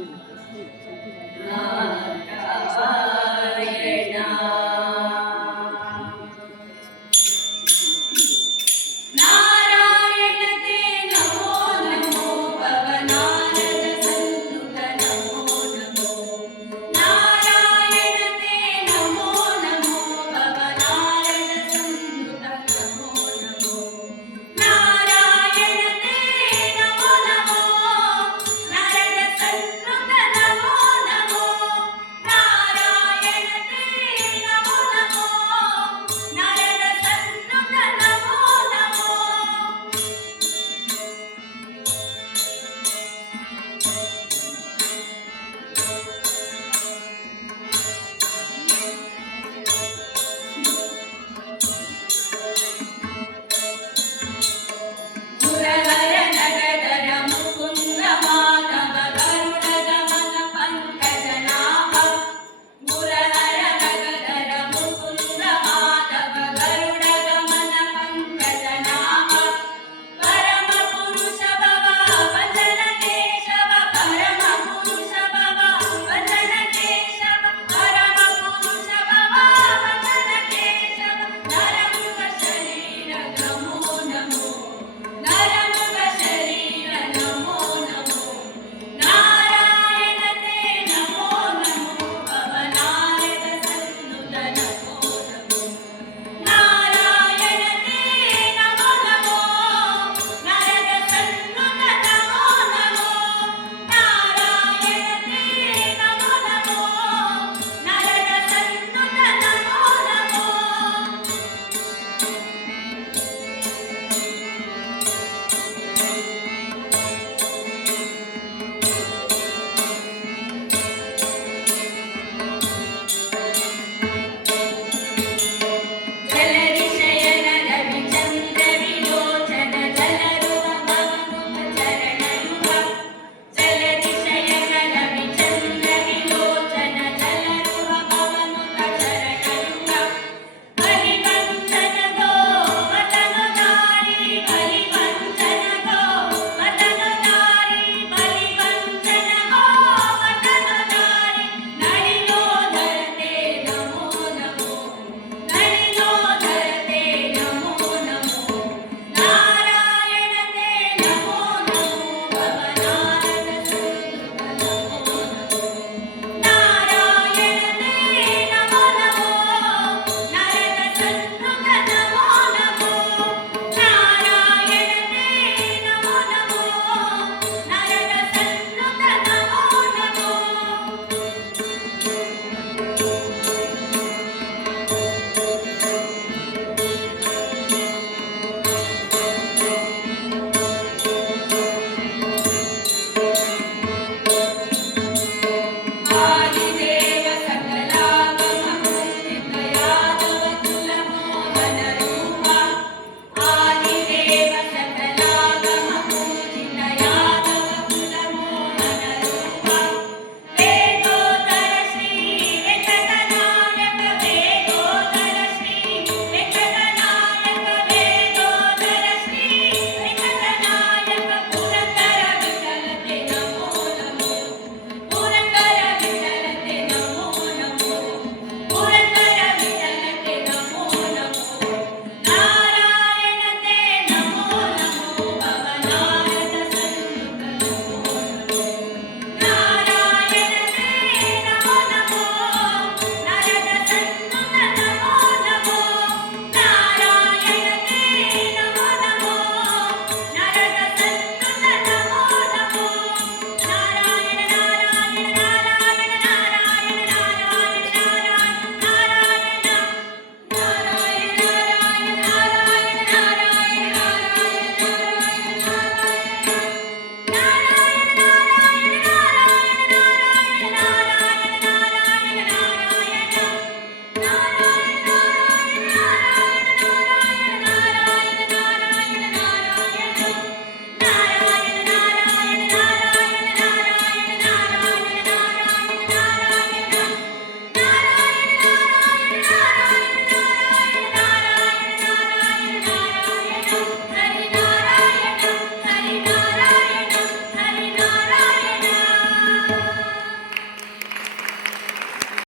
Thank uh you. -huh.